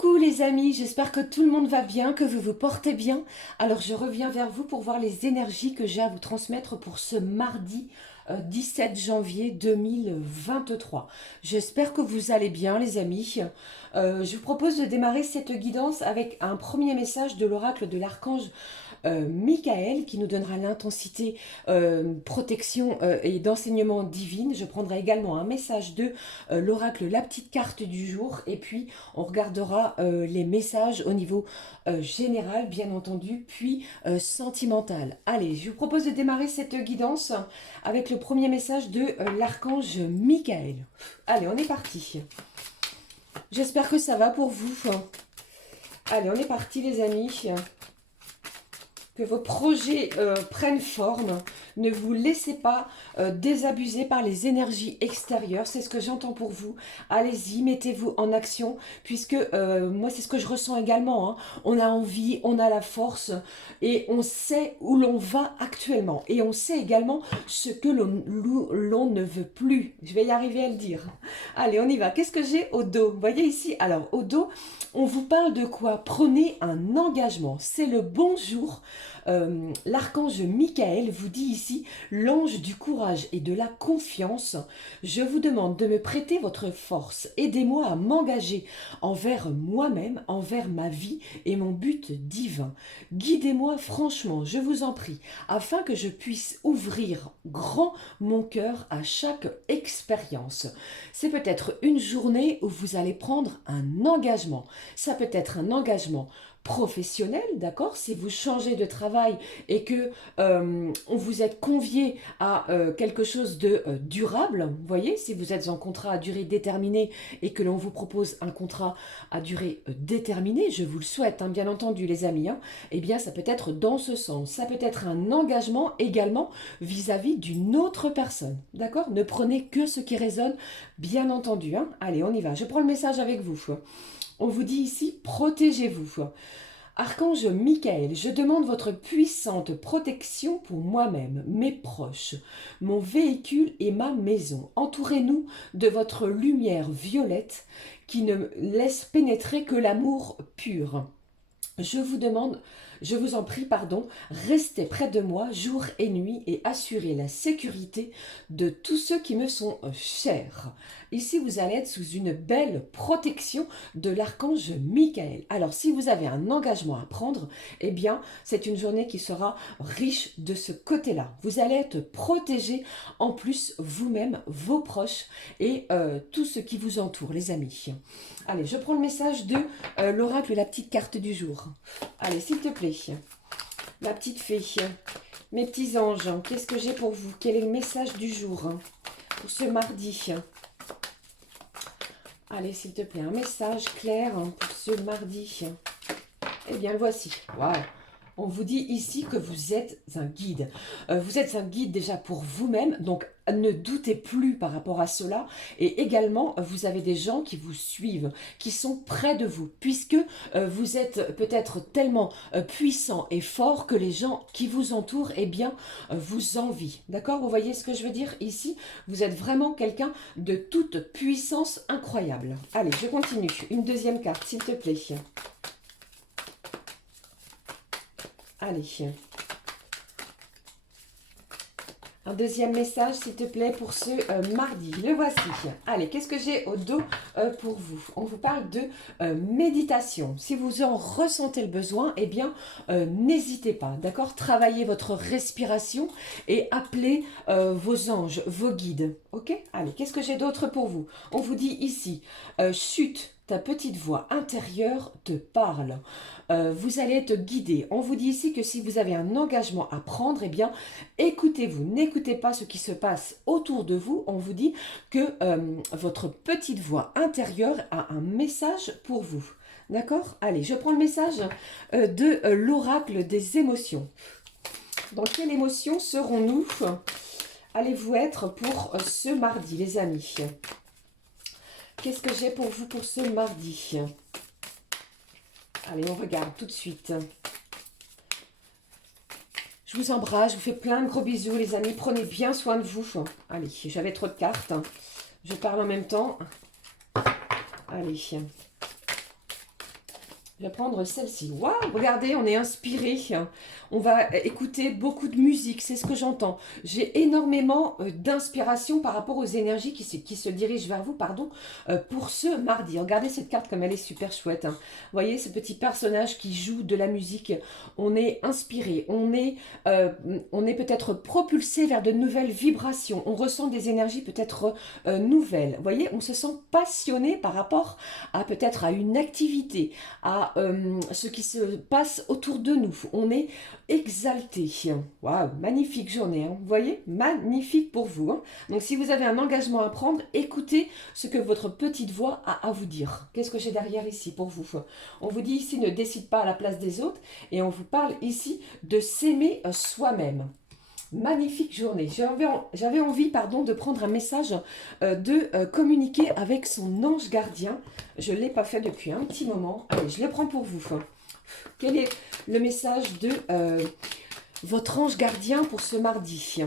Coucou les amis, j'espère que tout le monde va bien, que vous vous portez bien. Alors je reviens vers vous pour voir les énergies que j'ai à vous transmettre pour ce mardi 17 janvier 2023. J'espère que vous allez bien les amis. Je vous propose de démarrer cette guidance avec un premier message de l'oracle de l'archange Michael qui nous donnera l'intensité, protection et d'enseignement divine. Je prendrai également un message de l'oracle La Petite Carte du Jour et puis on regardera les messages au niveau général bien entendu puis sentimental. Allez, je vous propose de démarrer cette guidance avec le premier message de l'archange Michael. Allez, on est parti. J'espère que ça va pour vous. Allez, on est parti les amis. Que vos projets prennent forme. Ne vous laissez pas désabuser par les énergies extérieures. C'est ce que j'entends pour vous. Allez-y, mettez-vous en action. Puisque moi, c'est ce que je ressens également. Hein. On a envie, on a la force. Et on sait où l'on va actuellement. Et on sait également ce que l'on ne veut plus. Je vais y arriver à le dire. Allez, on y va. Qu'est-ce que j'ai au dos? Vous voyez ici? Alors, au dos, on vous parle de quoi? Prenez un engagement. C'est le bonjour. L'archange Michael vous dit ici, l'ange du courage et de la confiance, je vous demande de me prêter votre force, aidez-moi à m'engager envers moi-même, envers ma vie et mon but divin. Guidez-moi franchement, je vous en prie, afin que je puisse ouvrir grand mon cœur à chaque expérience. C'est peut-être une journée où vous allez prendre un engagement. Ça peut être un engagement professionnel, d'accord? Si vous changez de travail et que on vous êtes convié à quelque chose de durable, vous voyez, si vous êtes en contrat à durée déterminée et que l'on vous propose un contrat à durée déterminée, je vous le souhaite, hein, bien entendu les amis, hein, eh bien ça peut être dans ce sens. Ça peut être un engagement également vis-à-vis d'une autre personne, d'accord? Ne prenez que ce qui résonne, bien entendu. Hein. Allez, on y va. Je prends le message avec vous. On vous dit ici, protégez-vous. Archange Michael, je demande votre puissante protection pour moi-même, mes proches, mon véhicule et ma maison. Entourez-nous de votre lumière violette qui ne laisse pénétrer que l'amour pur. Je vous demande, je vous en prie, pardon, restez près de moi jour et nuit et assurez la sécurité de tous ceux qui me sont chers. Ici, vous allez être sous une belle protection de l'archange Michael. Alors, si vous avez un engagement à prendre, eh bien, c'est une journée qui sera riche de ce côté-là. Vous allez être protégé, en plus, vous-même, vos proches et tout ce qui vous entoure, les amis. Allez, je prends le message de l'oracle, la petite carte du jour. Allez, s'il te plaît, ma petite fée, mes petits anges, qu'est-ce que j'ai pour vous? Quel est le message du jour pour ce mardi? Allez, s'il te plaît, un message clair pour ce mardi. Eh bien, le voici. Waouh! On vous dit ici que vous êtes un guide. Vous êtes un guide déjà pour vous-même, donc ne doutez plus par rapport à cela. Et également, vous avez des gens qui vous suivent, qui sont près de vous, puisque vous êtes peut-être tellement puissant et fort que les gens qui vous entourent, eh bien, vous envient. D'accord? Vous voyez ce que je veux dire ici? Vous êtes vraiment quelqu'un de toute puissance incroyable. Allez, je continue. Une deuxième carte, s'il te plaît. Allez. Un deuxième message, s'il te plaît, pour ce mardi. Le voici. Allez, qu'est-ce que j'ai au dos pour vous? On vous parle de méditation. Si vous en ressentez le besoin, eh bien, n'hésitez pas, d'accord? Travaillez votre respiration et appelez vos anges, vos guides, ok? Allez, qu'est-ce que j'ai d'autre pour vous? On vous dit ici, chute. Ta petite voix intérieure te parle. Vous allez être guidé. On vous dit ici que si vous avez un engagement à prendre, eh bien, écoutez-vous. N'écoutez pas ce qui se passe autour de vous. On vous dit que votre petite voix intérieure a un message pour vous. D'accord? Allez, je prends le message de l'oracle des émotions. Dans quelle émotion serons-nous? Allez-vous être pour ce mardi, les amis? Qu'est-ce que j'ai pour vous pour ce mardi? Allez, on regarde tout de suite. Je vous embrasse, je vous fais plein de gros bisous, les amis. Prenez bien soin de vous. Allez, j'avais trop de cartes. Je parle en même temps. Allez. Je vais prendre celle-ci. Waouh, regardez, on est inspiré. On va écouter beaucoup de musique, c'est ce que j'entends. J'ai énormément d'inspiration par rapport aux énergies qui se dirigent vers vous, pardon, pour ce mardi. Regardez cette carte comme elle est super chouette, hein. Vous voyez ce petit personnage qui joue de la musique. On est inspiré, on est peut-être propulsé vers de nouvelles vibrations. On ressent des énergies peut-être nouvelles. Vous voyez, on se sent passionné par rapport à peut-être à une activité, à ce qui se passe autour de nous. On est exalté. Waouh, magnifique journée, hein. Vous voyez, magnifique pour vous, hein. Donc si vous avez un engagement à prendre, écoutez ce que votre petite voix a à vous dire. Qu'est-ce que j'ai derrière ici pour vous? On vous dit ici, ne décide pas à la place des autres, et on vous parle ici de s'aimer soi-même. Magnifique journée. J'avais envie, pardon, de prendre un message, de communiquer avec son ange gardien. Je ne l'ai pas fait depuis un petit moment. Allez, je le prends pour vous. Quel est le message de votre ange gardien pour ce mardi?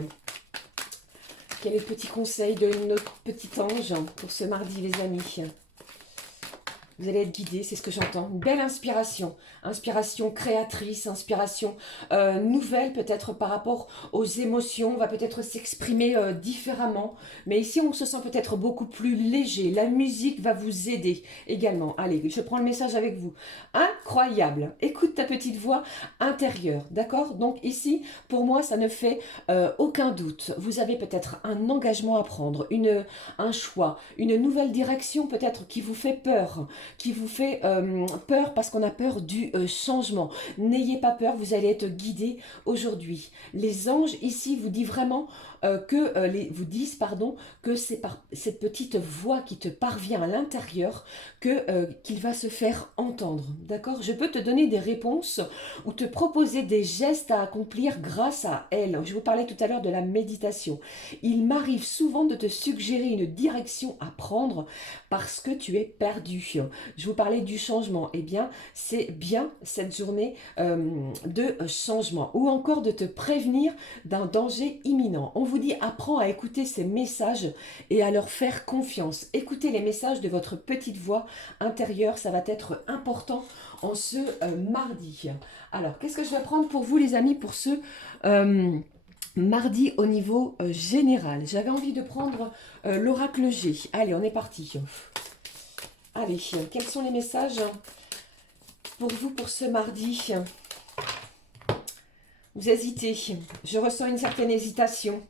Quel est le petit conseil de notre petit ange pour ce mardi, les amis? Vous allez être guidé, c'est ce que j'entends. Une belle inspiration. Inspiration créatrice, inspiration nouvelle peut-être par rapport aux émotions. On va peut-être s'exprimer différemment. Mais ici, on se sent peut-être beaucoup plus léger. La musique va vous aider également. Allez, je prends le message avec vous. Incroyable. Écoute ta petite voix intérieure. D'accord? Donc ici, pour moi, ça ne fait aucun doute. Vous avez peut-être un engagement à prendre, un choix, une nouvelle direction peut-être qui vous fait peur, qui vous fait peur parce qu'on a peur du changement. N'ayez pas peur, vous allez être guidé aujourd'hui. Les anges ici vous disent vraiment que c'est par cette petite voix qui te parvient à l'intérieur qu'il va se faire entendre. D'accord? Je peux te donner des réponses ou te proposer des gestes à accomplir grâce à elle. Je vous parlais tout à l'heure de la méditation. Il m'arrive souvent de te suggérer une direction à prendre parce que tu es perdu. Je vous parlais du changement. Eh bien, c'est bien cette journée de changement. Ou encore de te prévenir d'un danger imminent. On vous dit, apprends à écouter ces messages et à leur faire confiance. Écoutez les messages de votre petite voix intérieure. Ça va être important en ce mardi. Alors, qu'est-ce que je vais prendre pour vous, les amis, pour ce mardi au niveau général? J'avais envie de prendre l'oracle G. Allez, on est parti. Allez, quels sont les messages pour vous pour ce mardi? Vous hésitez. Je ressens une certaine hésitation.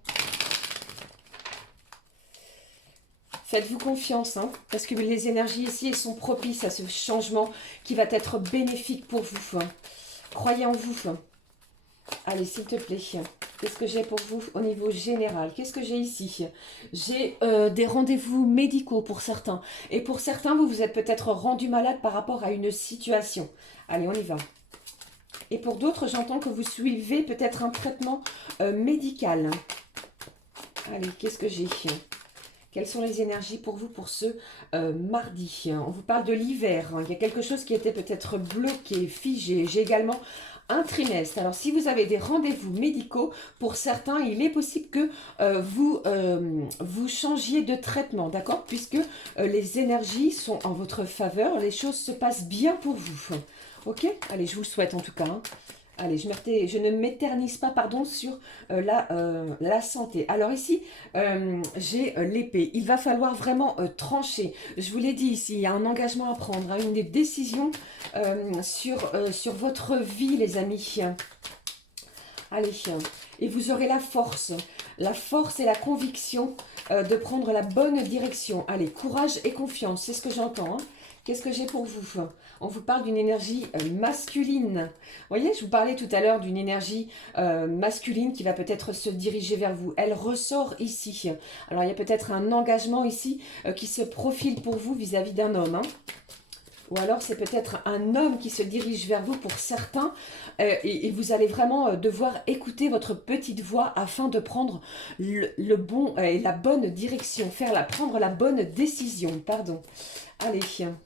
Faites-vous confiance, hein, parce que les énergies ici elles sont propices à ce changement qui va être bénéfique pour vous. Croyez en vous. Allez, s'il te plaît. Qu'est-ce que j'ai pour vous au niveau général? Qu'est-ce que j'ai ici? J'ai des rendez-vous médicaux pour certains. Et pour certains, vous vous êtes peut-être rendu malade par rapport à une situation. Allez, on y va. Et pour d'autres, j'entends que vous suivez peut-être un traitement médical. Allez, qu'est-ce que j'ai? Quelles sont les énergies pour vous pour ce mardi? On vous parle de l'hiver. Il y a quelque chose qui était peut-être bloqué, figé. J'ai également un trimestre. Alors, si vous avez des rendez-vous médicaux, pour certains, il est possible que vous changiez de traitement, d'accord? Puisque les énergies sont en votre faveur, les choses se passent bien pour vous. Ok? Allez, je vous le souhaite en tout cas, hein. Allez, je ne m'éternise pas, pardon, sur la santé. Alors ici, j'ai l'épée. Il va falloir vraiment trancher. Je vous l'ai dit ici, il y a un engagement à prendre, hein, une décision sur votre vie, les amis. Allez, et vous aurez la force et la conviction de prendre la bonne direction. Allez, courage et confiance, c'est ce que j'entends, hein. Qu'est-ce que j'ai pour vous? On vous parle d'une énergie masculine. Vous voyez, je vous parlais tout à l'heure d'une énergie masculine qui va peut-être se diriger vers vous. Elle ressort ici. Alors, il y a peut-être un engagement ici qui se profile pour vous vis-à-vis d'un homme, hein. Ou alors, c'est peut-être un homme qui se dirige vers vous pour certains. Et vous allez vraiment devoir écouter votre petite voix afin de prendre la bonne direction, prendre la bonne décision, pardon. Allez,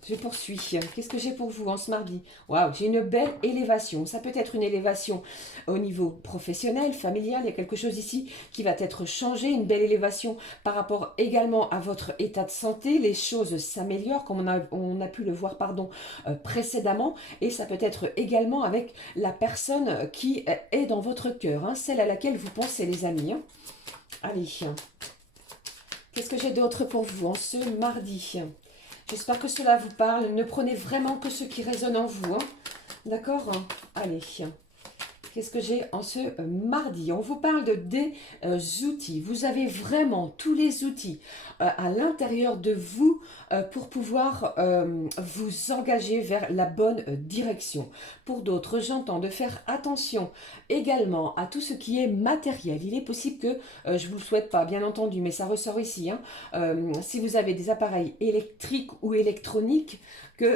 je poursuis. Qu'est-ce que j'ai pour vous en ce mardi? Waouh, j'ai une belle élévation. Ça peut être une élévation au niveau professionnel, familial. Il y a quelque chose ici qui va être changé. Une belle élévation par rapport également à votre état de santé. Les choses s'améliorent comme on a pu le voir précédemment. Et ça peut être également avec la personne qui est dans votre cœur, hein, celle à laquelle vous pensez, les amis. Hein. Allez, qu'est-ce que j'ai d'autre pour vous en ce mardi? J'espère que cela vous parle. Ne prenez vraiment que ce qui résonne en vous. Hein. D'accord? Allez. Qu'est-ce que j'ai en ce mardi? On vous parle des outils. Vous avez vraiment tous les outils à l'intérieur de vous pour pouvoir vous engager vers la bonne direction. Pour d'autres, j'entends de faire attention également à tout ce qui est matériel. Il est possible que, je ne vous le souhaite pas bien entendu, mais ça ressort ici, hein, si vous avez des appareils électriques ou électroniques, qu'il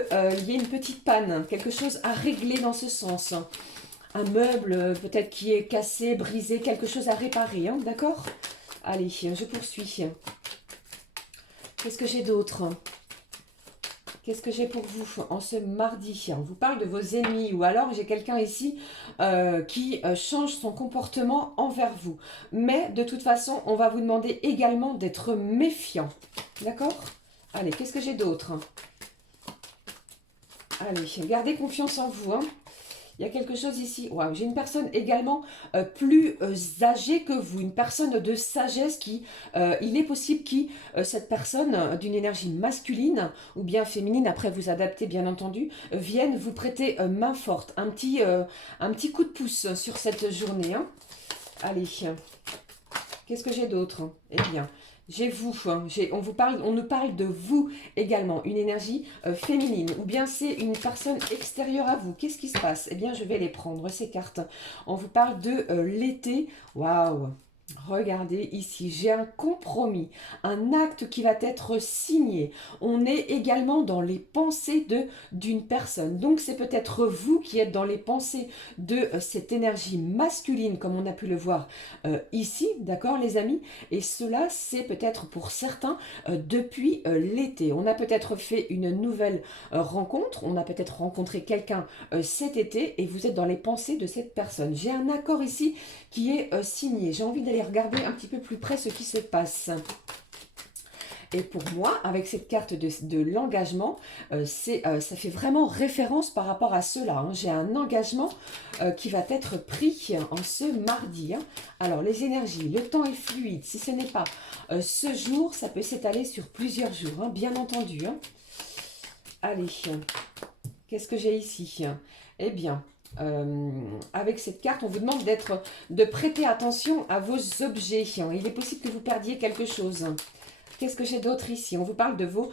y ait une petite panne, quelque chose à régler dans ce sens. Un meuble peut-être qui est cassé, brisé, quelque chose à réparer, hein, d'accord? Allez, je poursuis. Qu'est-ce que j'ai d'autre? Qu'est-ce que j'ai pour vous en ce mardi? On vous parle de vos ennemis ou alors j'ai quelqu'un ici qui change son comportement envers vous. Mais de toute façon, on va vous demander également d'être méfiant, d'accord? Allez, qu'est-ce que j'ai d'autre? Allez, gardez confiance en vous, hein. Il y a quelque chose ici. Waouh, j'ai une personne également plus âgée que vous, une personne de sagesse qui, il est possible que cette personne d'une énergie masculine ou bien féminine, après vous adaptez bien entendu, vienne vous prêter main forte, un petit coup de pouce sur cette journée. Hein. Allez, qu'est-ce que j'ai d'autre? Eh bien, j'ai vous, hein, on nous parle de vous également, une énergie féminine, ou bien c'est une personne extérieure à vous. Qu'est-ce qui se passe? Eh bien, je vais les prendre, ces cartes. On vous parle de l'été. Waouh! Regardez ici, j'ai un compromis, un acte qui va être signé. On est également dans les pensées d'une personne. Donc c'est peut-être vous qui êtes dans les pensées de cette énergie masculine, comme on a pu le voir ici, d'accord les amis? Et cela, c'est peut-être pour certains depuis l'été. On a peut-être fait une nouvelle rencontre, on a peut-être rencontré quelqu'un cet été et vous êtes dans les pensées de cette personne. J'ai un accord ici qui est signé. J'ai envie d'aller regarder un petit peu plus près ce qui se passe. Et pour moi, avec cette carte de l'engagement, ça fait vraiment référence par rapport à cela. Hein. J'ai un engagement qui va être pris en ce mardi. Hein. Alors, les énergies, le temps est fluide. Si ce n'est pas ce jour, ça peut s'étaler sur plusieurs jours, hein, bien entendu. Hein. Allez, qu'est-ce que j'ai ici? Eh bien, avec cette carte, on vous demande de prêter attention à vos objets. Il est possible que vous perdiez quelque chose. Qu'est-ce que j'ai d'autre ici? On vous parle de vos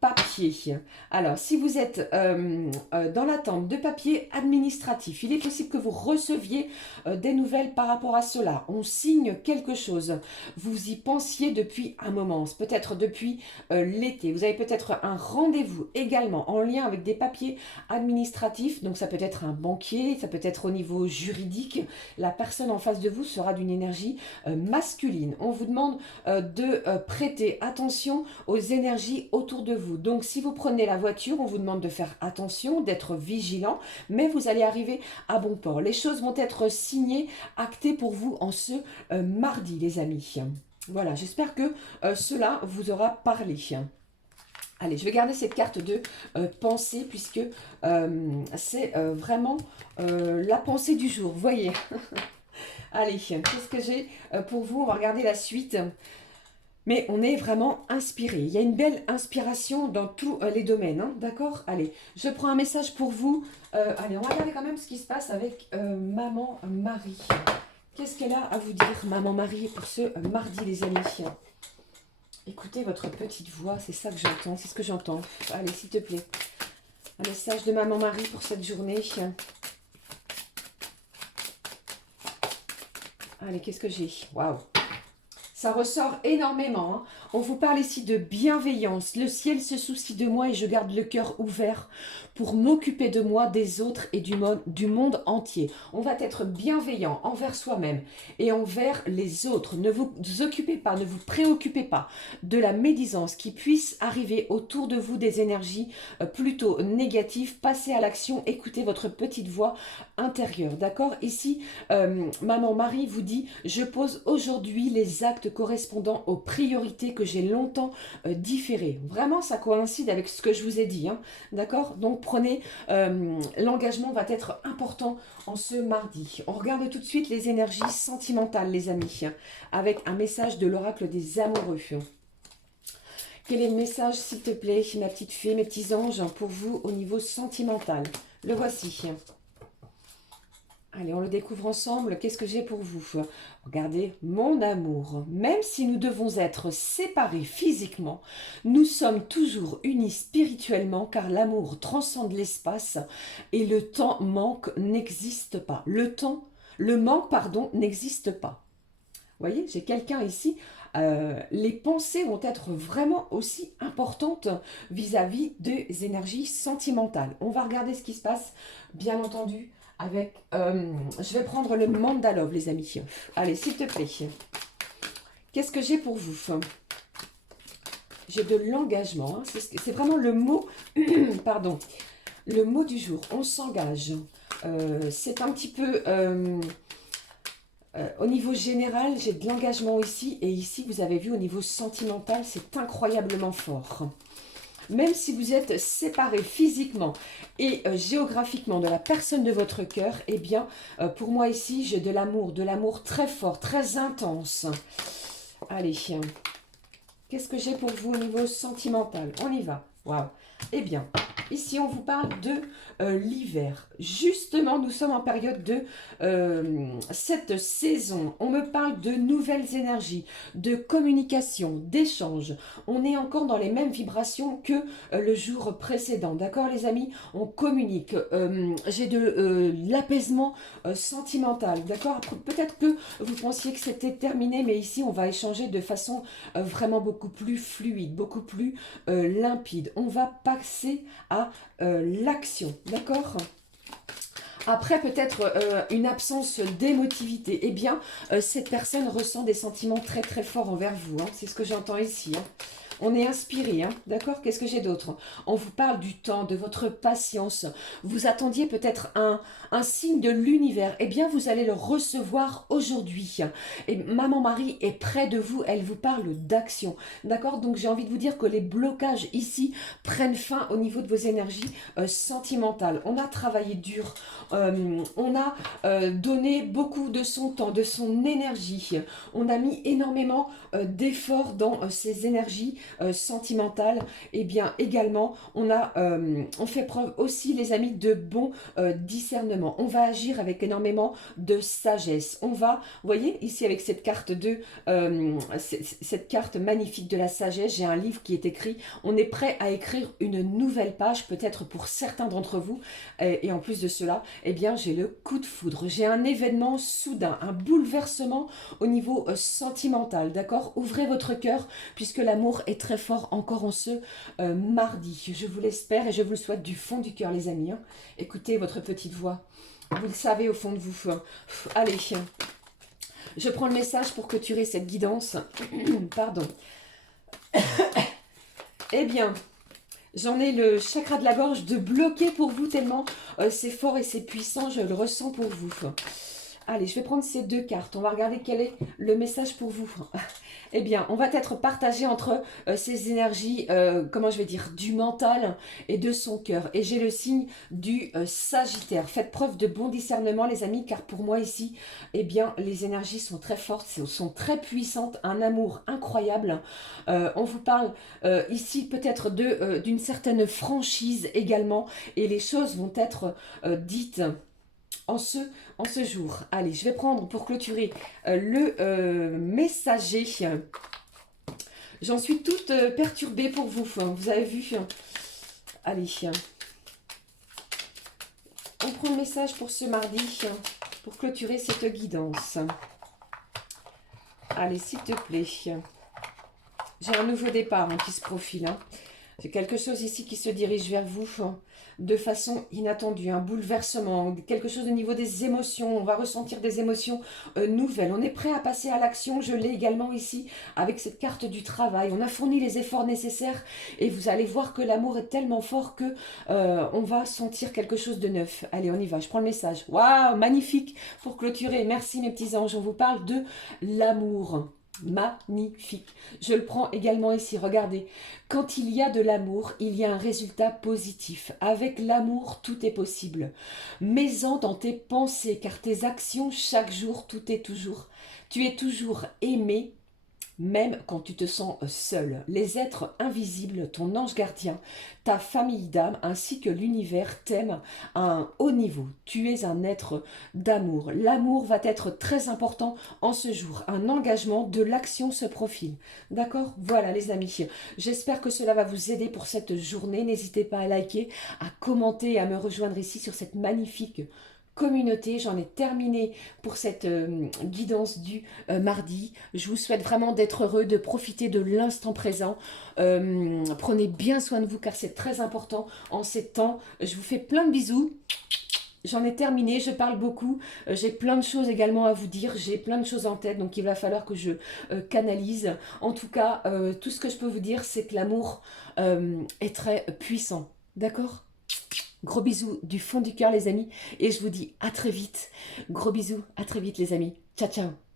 papiers. Alors, si vous êtes dans l'attente de papiers administratifs, il est possible que vous receviez des nouvelles par rapport à cela. On signe quelque chose. Vous y pensiez depuis un moment, peut-être depuis l'été. Vous avez peut-être un rendez-vous également en lien avec des papiers administratifs. Donc, ça peut être un banquier, ça peut être au niveau juridique. La personne en face de vous sera d'une énergie masculine. On vous demande de prêter attention aux énergies autour de vous. Donc, si vous prenez la voiture, on vous demande de faire attention, d'être vigilant, mais vous allez arriver à bon port. Les choses vont être signées, actées pour vous en ce mardi, les amis. Voilà, j'espère que cela vous aura parlé. Allez, je vais garder cette carte de pensée puisque c'est vraiment la pensée du jour. Vous voyez. Allez, qu'est-ce que j'ai pour vous? On va regarder la suite. Mais on est vraiment inspiré. Il y a une belle inspiration dans tous les domaines. Hein, d'accord? Allez, je prends un message pour vous. Allez, on va regarder quand même ce qui se passe avec Maman Marie. Qu'est-ce qu'elle a à vous dire, Maman Marie, pour ce mardi, les amis? Écoutez votre petite voix, c'est ça que j'entends, c'est ce que j'entends. Allez, s'il te plaît. Un message de Maman Marie pour cette journée. Allez, qu'est-ce que j'ai? Waouh! Ça ressort énormément, hein. On vous parle ici de bienveillance. Le ciel se soucie de moi et je garde le cœur ouvert pour m'occuper de moi, des autres et du monde entier. On va être bienveillant envers soi-même et envers les autres. Ne vous occupez pas, ne vous préoccupez pas de la médisance qui puisse arriver autour de vous, des énergies plutôt négatives. Passez à l'action, écoutez votre petite voix intérieure. D'accord? Ici, Maman Marie vous dit, je pose aujourd'hui les actes correspondant aux priorités que j'ai longtemps différées. Vraiment, ça coïncide avec ce que je vous ai dit. Hein. D'accord? Donc, prenez, l'engagement va être important en ce mardi. On regarde tout de suite les énergies sentimentales, les amis, avec un message de l'oracle des amoureux. Quel est le message, s'il te plaît, ma petite fée, mes petits anges, pour vous au niveau sentimental? Le voici. Allez, on le découvre ensemble. Qu'est-ce que j'ai pour vous? Regardez, mon amour, même si nous devons être séparés physiquement, nous sommes toujours unis spirituellement car l'amour transcende l'espace et le temps manque n'existe pas. Le manque, pardon, n'existe pas. Vous voyez, j'ai quelqu'un ici. Les pensées vont être vraiment aussi importantes vis-à-vis des énergies sentimentales. On va regarder ce qui se passe, bien entendu, avec... je vais prendre le Mandalove, les amis. Allez, s'il te plaît. Qu'est-ce que j'ai pour vous? J'ai de l'engagement. Hein. C'est vraiment le mot... pardon. Le mot du jour. On s'engage. C'est un petit peu... au niveau général, j'ai de l'engagement ici. Et ici, vous avez vu, au niveau sentimental, c'est incroyablement fort. Même si vous êtes séparés physiquement et géographiquement de la personne de votre cœur, eh bien, pour moi ici, j'ai de l'amour très fort, très intense. Allez, qu'est-ce que j'ai pour vous au niveau sentimental? On y va. Waouh. Eh bien, ici, on vous parle de l'hiver. Justement, nous sommes en période de cette saison. On me parle de nouvelles énergies, de communication, d'échange. On est encore dans les mêmes vibrations que le jour précédent. D'accord, les amis? On communique. J'ai de l'apaisement sentimental. D'accord? Peut-être que vous pensiez que c'était terminé, mais ici, on va échanger de façon vraiment beaucoup plus fluide, beaucoup plus limpide. On va passer à l'action, d'accord? Après, peut-être une absence d'émotivité. Eh bien, cette personne ressent des sentiments très très forts envers vous. Hein. C'est ce que j'entends ici. Hein. On est inspiré, hein, d'accord? Qu'est-ce que j'ai d'autre? On vous parle du temps, de votre patience. Vous attendiez peut-être un signe de l'univers. Eh bien, vous allez le recevoir aujourd'hui. Et Maman Marie est près de vous. Elle vous parle d'action, d'accord? Donc, j'ai envie de vous dire que les blocages ici prennent fin au niveau de vos énergies sentimentales. On a travaillé dur. On a donné beaucoup de son temps, de son énergie. On a mis énormément d'efforts dans ces énergies sentimentale, et bien également on fait preuve aussi, les amis, de bon discernement. On va agir avec énormément de sagesse. On va, vous voyez ici avec cette carte cette carte magnifique de la sagesse, j'ai un livre qui est écrit, on est prêt à écrire une nouvelle page, peut-être pour certains d'entre vous, et en plus de cela, eh bien j'ai le coup de foudre, j'ai un événement soudain, un bouleversement au niveau sentimental, d'accord? Ouvrez votre cœur puisque l'amour est très fort encore en ce mardi. Je vous l'espère et je vous le souhaite du fond du cœur, les amis. Hein. Écoutez votre petite voix. Vous le savez au fond de vous. Allez, je prends le message pour clôturer cette guidance. Pardon. Eh bien, j'en ai le chakra de la gorge de bloquer pour vous tellement c'est fort et c'est puissant. Je le ressens pour vous. Allez, je vais prendre ces deux cartes. On va regarder quel est le message pour vous. Eh bien, on va être partagé entre ces énergies, comment je vais dire, du mental et de son cœur. Et j'ai le signe du Sagittaire. Faites preuve de bon discernement, les amis, car pour moi ici, eh bien, les énergies sont très fortes, sont très puissantes, un amour incroyable. On vous parle ici peut-être d'une certaine franchise également, et les choses vont être dites en ce jour. Allez, je vais prendre pour clôturer le messager. J'en suis toute perturbée pour vous. Hein, vous avez vu. Allez. On prend le message pour ce mardi pour clôturer cette guidance. Allez, s'il te plaît. J'ai un nouveau départ qui se profile. J'ai quelque chose ici qui se dirige vers vous de façon inattendue, un bouleversement, quelque chose au niveau des émotions. On va ressentir des émotions nouvelles. On est prêt à passer à l'action. Je l'ai également ici avec cette carte du travail. On a fourni les efforts nécessaires et vous allez voir que l'amour est tellement fort que on va sentir quelque chose de neuf. Allez, on y va. Je prends le message. Waouh, magnifique pour clôturer. Merci mes petits anges. On vous parle de l'amour. Magnifique. Je le prends également ici. Regardez, quand il y a de l'amour, il y a un résultat positif. Avec l'amour, tout est possible. Mets-en dans tes pensées, car tes actions, chaque jour, tout est toujours. Tu es toujours aimé, même quand tu te sens seul. Les êtres invisibles, ton ange gardien, ta famille d'âme, ainsi que l'univers t'aiment à un haut niveau. Tu es un être d'amour. L'amour va être très important en ce jour. Un engagement, de l'action se profile. D'accord? Voilà les amis. J'espère que cela va vous aider pour cette journée. N'hésitez pas à liker, à commenter et à me rejoindre ici sur cette magnifique communauté. J'en ai terminé pour cette guidance du mardi. Je vous souhaite vraiment d'être heureux, de profiter de l'instant présent. Prenez bien soin de vous car c'est très important en ces temps. Je vous fais plein de bisous. J'en ai terminé, je parle beaucoup, j'ai plein de choses également à vous dire, j'ai plein de choses en tête, donc il va falloir que je canalise. En tout cas, tout ce que je peux vous dire, c'est que l'amour est très puissant. D'accord? Gros bisous du fond du cœur les amis, et je vous dis à très vite. Gros bisous, à très vite les amis. Ciao, ciao.